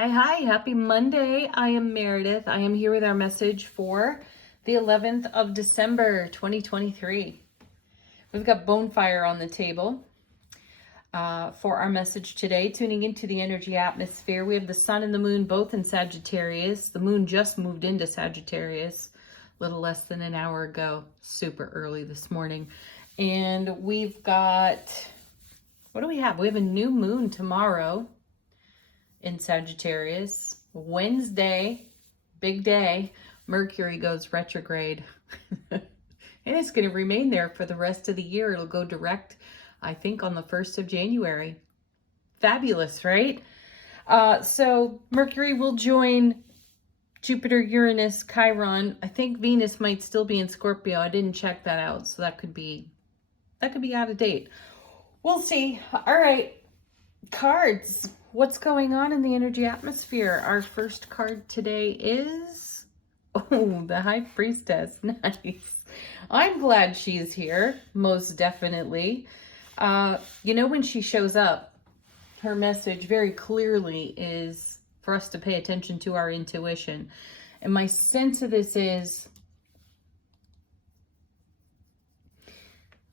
Hi, happy Monday. I am Meredith. I am here with our message for the 11th of December, 2023. We've got bonfire on the table for our message today. Tuning into the energy atmosphere, we have the sun and the moon both in Sagittarius. The moon just moved into Sagittarius a little less than an hour ago, super early this morning. And we've got, what do we have? We have a new moon tomorrow in Sagittarius. Wednesday, big day, Mercury goes retrograde. And it's going to remain there for the rest of the year. It'll go direct, I think, on the 1st of January. Fabulous, right? So Mercury will join Jupiter, Uranus, Chiron. I think Venus might still be in Scorpio. I didn't check that out, so that could be out of date. We'll see. All right, cards. What's going on in the energy atmosphere? Our first card today is, the High Priestess. Nice. I'm glad she's here, most definitely. When she shows up, her message very clearly is for us to pay attention to our intuition. And my sense of this is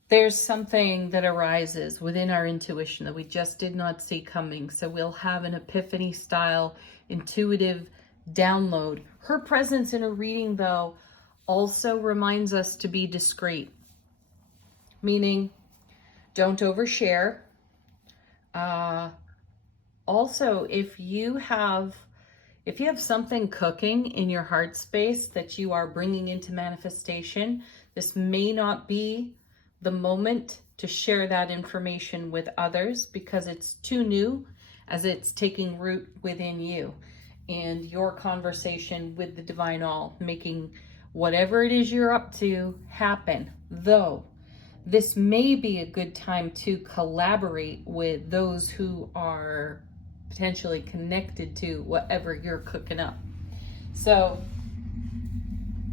there's something that arises within our intuition that we just did not see coming. So we'll have an epiphany style intuitive download. Her presence in a reading, though, also reminds us to be discreet, meaning don't overshare. Also, if you have something cooking in your heart space that you are bringing into manifestation, this may not be the moment to share that information with others because it's too new as it's taking root within you and your conversation with the divine all, making whatever it is you're up to happen. Though this may be a good time to collaborate with those who are potentially connected to whatever you're cooking up. So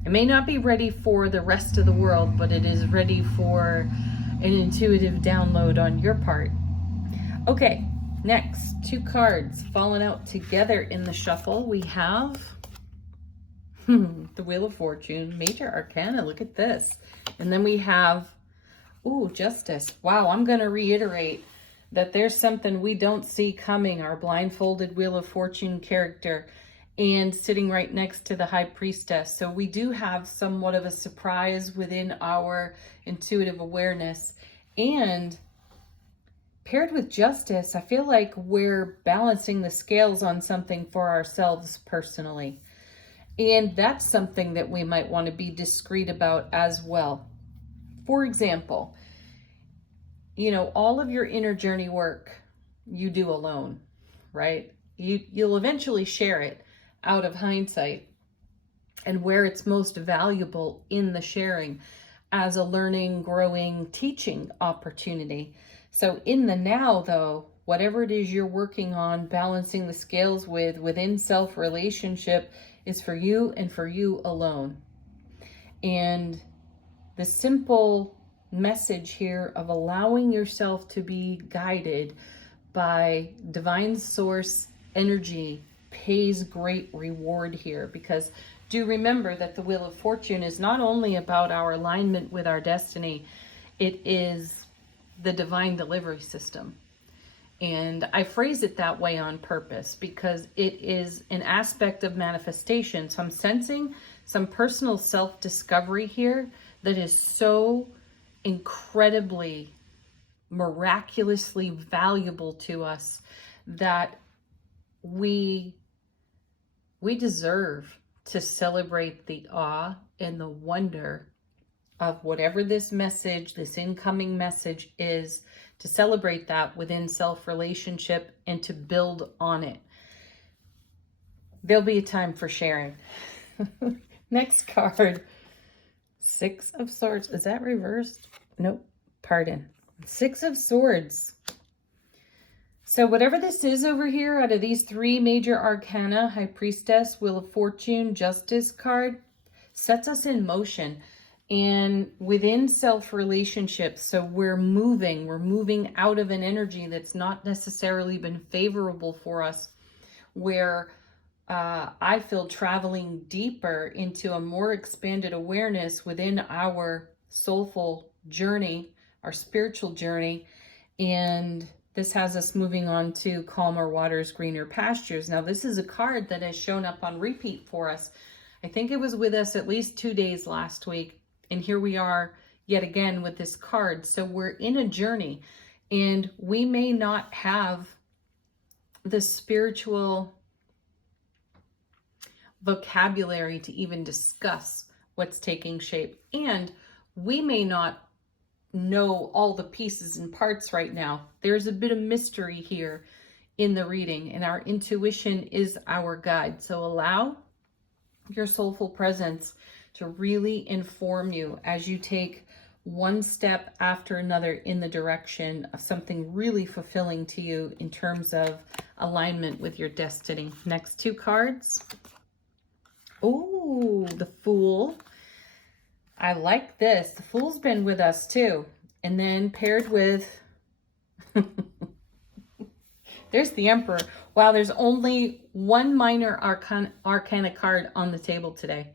it may not be ready for the rest of the world, but it is ready for an intuitive download on your part. Okay, next, two cards falling out together in the shuffle. We have the Wheel of Fortune, Major Arcana, look at this. And then we have, Justice. Wow, I'm going to reiterate that there's something we don't see coming, our blindfolded Wheel of Fortune character, and sitting right next to the High Priestess. So we do have somewhat of a surprise within our intuitive awareness. And paired with Justice, I feel like we're balancing the scales on something for ourselves personally. And that's something that we might want to be discreet about as well. For example, all of your inner journey work you do alone, right? You'll eventually share it out of hindsight and where it's most valuable in the sharing as a learning, growing, teaching opportunity. So in the now, though, whatever it is you're working on, balancing the scales within self-relationship is for you and for you alone. And the simple message here of allowing yourself to be guided by divine source energy pays great reward here, because do remember that the Wheel of Fortune is not only about our alignment with our destiny, it is the divine delivery system. And I phrase it that way on purpose because it is an aspect of manifestation. So I'm sensing some personal self-discovery here that is so incredibly, miraculously valuable to us that we deserve to celebrate the awe and the wonder of whatever this message, this incoming message is, to celebrate that within self-relationship and to build on it. There'll be a time for sharing. Next card, Six of Swords. Is that reversed? Nope, pardon. Six of Swords. So whatever this is over here, out of these three major arcana, High Priestess, Wheel of Fortune, Justice card, sets us in motion and within self-relationships. So we're moving out of an energy that's not necessarily been favorable for us. where I feel traveling deeper into a more expanded awareness within our soulful journey, our spiritual journey. And this has us moving on to calmer waters, greener pastures. Now, this is a card that has shown up on repeat for us. I think it was with us at least 2 days last week. And here we are yet again with this card. So we're in a journey, and we may not have the spiritual vocabulary to even discuss what's taking shape. And we may not know all the pieces and parts right now. There's a bit of mystery here in the reading, and our intuition is our guide. So allow your soulful presence to really inform you as you take one step after another in the direction of something really fulfilling to you in terms of alignment with your destiny. Next 2 cards. Oh, the Fool. I like this. The Fool's been with us too. And then paired with, there's the Emperor. Wow, there's only one minor arcana card on the table today.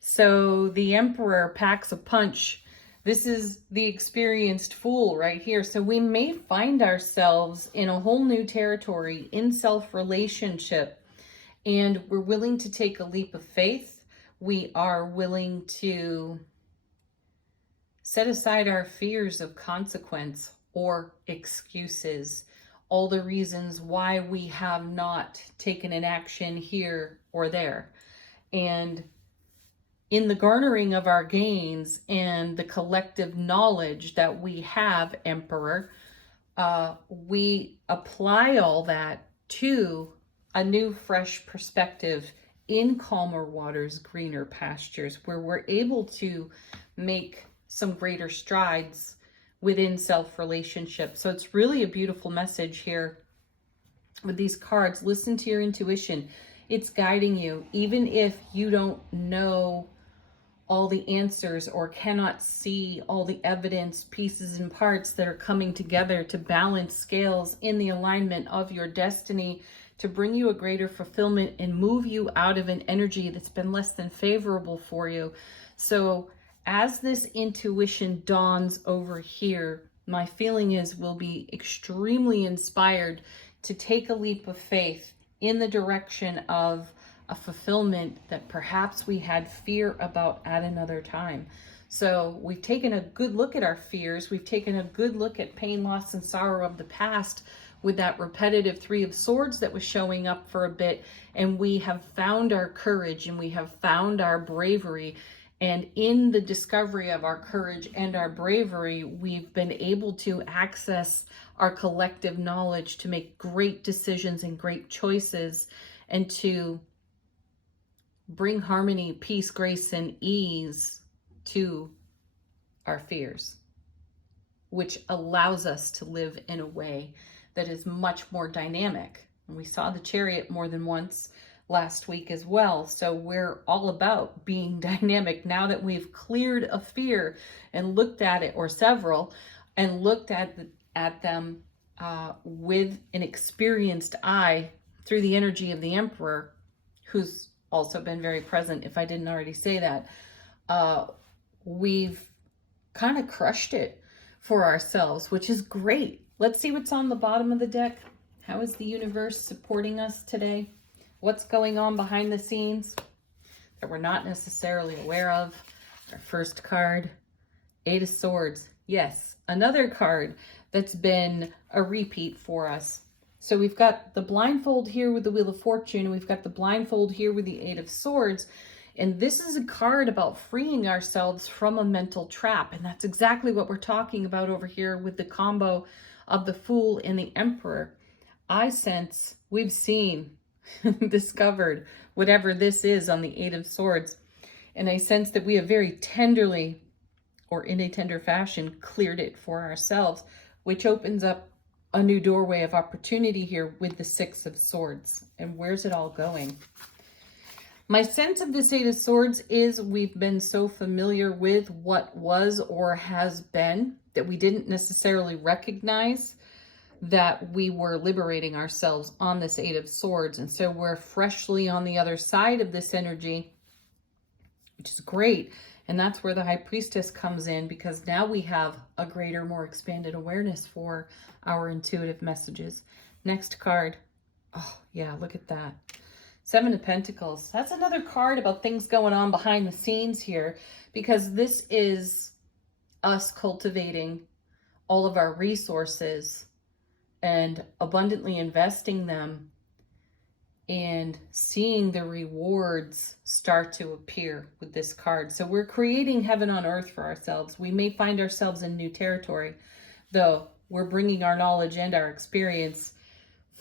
So the Emperor packs a punch. This is the experienced Fool right here. So we may find ourselves in a whole new territory in self-relationship, and we're willing to take a leap of faith. We are willing to set aside our fears of consequence or excuses, all the reasons why we have not taken an action here or there. And in the garnering of our gains and the collective knowledge that we have, Emperor, we apply all that to a new, fresh perspective in calmer waters, greener pastures, where we're able to make some greater strides within self-relationship. So it's really a beautiful message here with these cards. Listen to your intuition. It's guiding you. Even if you don't know all the answers or cannot see all the evidence, pieces and parts that are coming together to balance scales in the alignment of your destiny, to bring you a greater fulfillment and move you out of an energy that's been less than favorable for you. So as this intuition dawns over here, my feeling is we'll be extremely inspired to take a leap of faith in the direction of a fulfillment that perhaps we had fear about at another time. So we've taken a good look at our fears. We've taken a good look at pain, loss, and sorrow of the past with that repetitive 3 of Swords that was showing up for a bit. And we have found our courage and we have found our bravery. And in the discovery of our courage and our bravery, we've been able to access our collective knowledge to make great decisions and great choices, and to bring harmony, peace, grace, and ease to our fears, which allows us to live in a way that is much more dynamic. And we saw the Chariot more than once last week as well. So we're all about being dynamic now that we've cleared a fear and looked at it, or several, and looked at them with an experienced eye through the energy of the Emperor, who's also been very present, if I didn't already say that. We've kind of crushed it for ourselves, which is great. Let's see what's on the bottom of the deck. How is the universe supporting us today? What's going on behind the scenes that we're not necessarily aware of? Our first card, 8 of Swords. Yes, another card that's been a repeat for us. So we've got the blindfold here with the Wheel of Fortune, and we've got the blindfold here with the 8 of Swords. And this is a card about freeing ourselves from a mental trap. And that's exactly what we're talking about over here with the combo of the Fool and the Emperor. I sense we've seen, discovered whatever this is on the 8 of Swords. And I sense that we have very tenderly, or in a tender fashion, cleared it for ourselves, which opens up a new doorway of opportunity here with the 6 of Swords. And where's it all going? My sense of this 8 of Swords is we've been so familiar with what was or has been that we didn't necessarily recognize that we were liberating ourselves on this Eight of Swords. And so we're freshly on the other side of this energy, which is great. And that's where the High Priestess comes in, because now we have a greater, more expanded awareness for our intuitive messages. Next card. Oh, yeah, look at that. Seven of Pentacles. That's another card about things going on behind the scenes here, because this is us cultivating all of our resources and abundantly investing them and seeing the rewards start to appear with this card. So we're creating heaven on earth for ourselves. We may find ourselves in new territory, though we're bringing our knowledge and our experience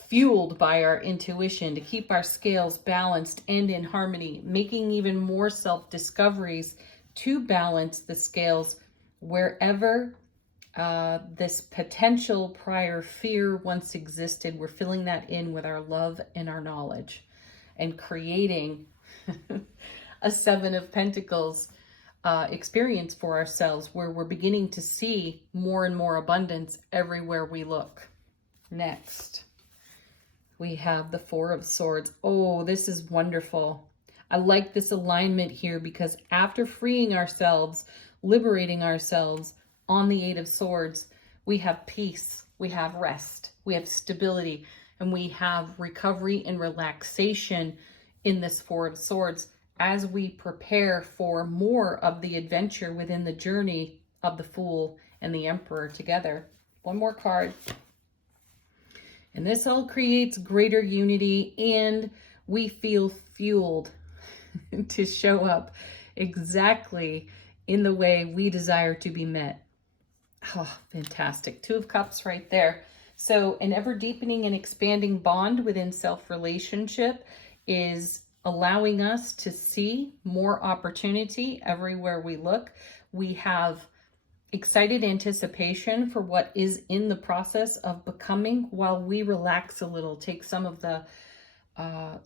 fueled by our intuition to keep our scales balanced and in harmony, making even more self-discoveries to balance the scales wherever this potential prior fear once existed. We're filling that in with our love and our knowledge and creating a Seven of Pentacles experience for ourselves, where we're beginning to see more and more abundance everywhere we look. Next, we have the Four of Swords. Oh, this is wonderful. I like this alignment here, because after freeing ourselves, liberating ourselves on the Eight of Swords, we have peace, we have rest, we have stability, and we have recovery and relaxation in this Four of Swords as we prepare for more of the adventure within the journey of the Fool and the Emperor together. One more card. And this all creates greater unity, and we feel fueled to show up exactly in the way we desire to be met. Oh, fantastic. Two of Cups right there. So an ever deepening and expanding bond within self-relationship is allowing us to see more opportunity everywhere we look. We have excited anticipation for what is in the process of becoming, while we relax a little, take some of the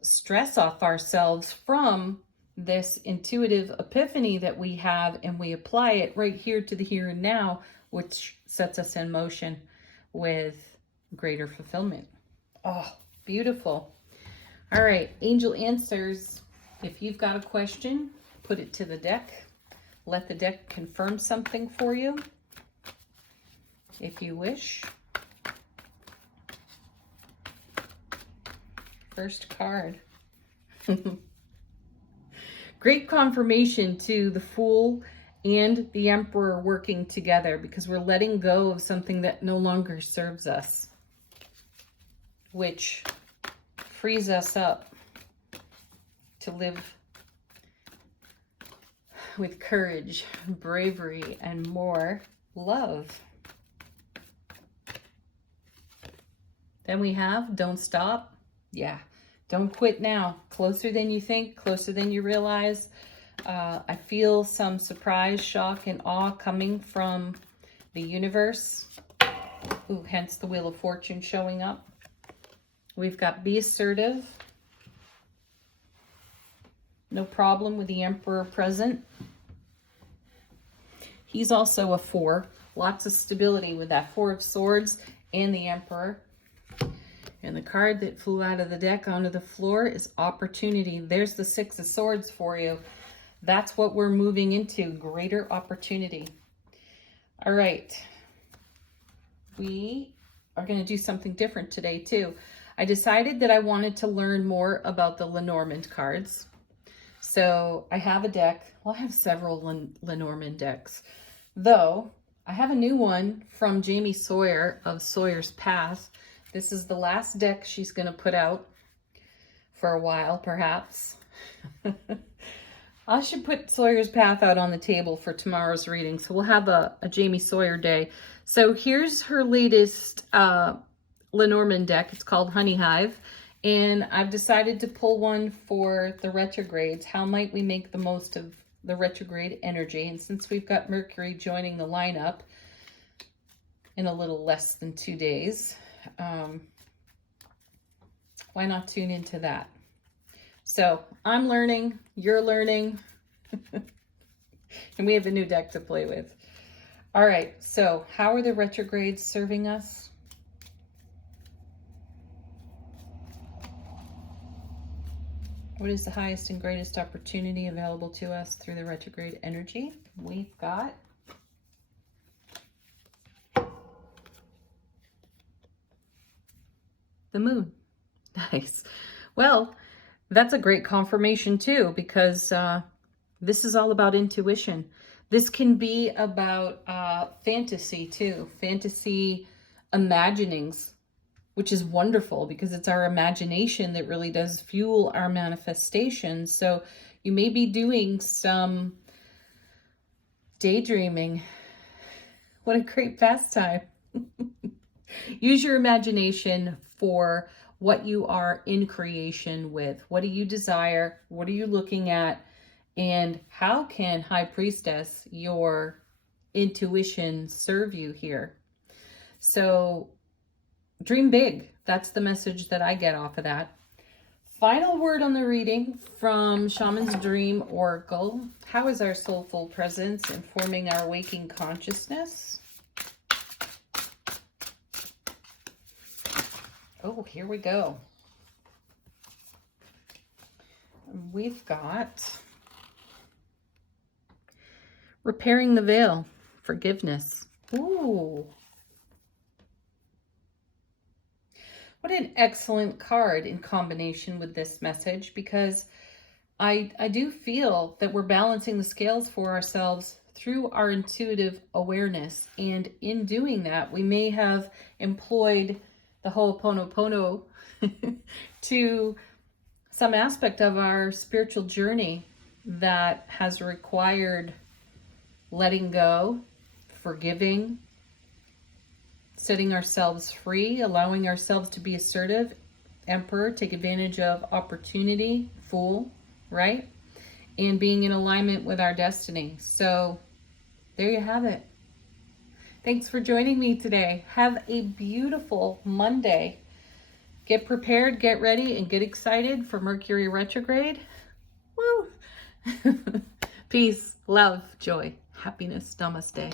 stress off ourselves from this intuitive epiphany that we have, and we apply it right here to the here and now, which sets us in motion with greater fulfillment. Oh, beautiful. All right, angel answers. If you've got a question, put it to the deck. Let the deck confirm something for you, if you wish. First card. Great confirmation to the Fool and the Emperor working together, because we're letting go of something that no longer serves us, which frees us up to live with courage, bravery, and more love. Then we have Don't Stop. Yeah, don't quit now. Closer than you think, closer than you realize. I feel some surprise, shock, and awe coming from the universe. Ooh, hence the Wheel of Fortune showing up. We've got Be Assertive. No problem with the Emperor present. He's also a 4. Lots of stability with that Four of Swords and the Emperor. And the card that flew out of the deck onto the floor is Opportunity. There's the Six of Swords for you. That's what we're moving into, greater opportunity. All right. We are going to do something different today too. I decided that I wanted to learn more about the Lenormand cards. So I have a deck. Well, I have several Lenormand decks, though I have a new one from Jamie Sawyer of Sawyer's Path. This is the last deck she's going to put out for a while, perhaps. I should put Sawyer's Path out on the table for tomorrow's reading. So we'll have a Jamie Sawyer day. So here's her latest Lenormand deck. It's called Honey Hive. And I've decided to pull one for the retrogrades. How might we make the most of the retrograde energy? And since we've got Mercury joining the lineup in a little less than 2 days, why not tune into that? So I'm learning, you're learning, and we have a new deck to play with. All right, so how are the retrogrades serving us? What is the highest and greatest opportunity available to us through the retrograde energy? We've got the moon. Nice. Well, that's a great confirmation too, because this is all about intuition. This can be about fantasy too, fantasy imaginings, which is wonderful because it's our imagination that really does fuel our manifestation. So you may be doing some daydreaming. What a great pastime. Use your imagination for what you are in creation with. What do you desire? What are you looking at? And how can High Priestess, your intuition, serve you here? So dream big. That's the message that I get off of that. Final word on the reading from Shaman's Dream Oracle. How is our soulful presence informing our waking consciousness? Oh, here we go. We've got repairing the veil, forgiveness. Ooh. What an excellent card in combination with this message, because I do feel that we're balancing the scales for ourselves through our intuitive awareness. And in doing that, we may have employed the Ho'oponopono to some aspect of our spiritual journey that has required letting go, forgiving, setting ourselves free, allowing ourselves to be assertive, Emperor, take advantage of opportunity, Fool, right? And being in alignment with our destiny. So there you have it. Thanks for joining me today. Have a beautiful Monday. Get prepared, get ready, and get excited for Mercury retrograde. Woo! Peace, love, joy, happiness. Namaste.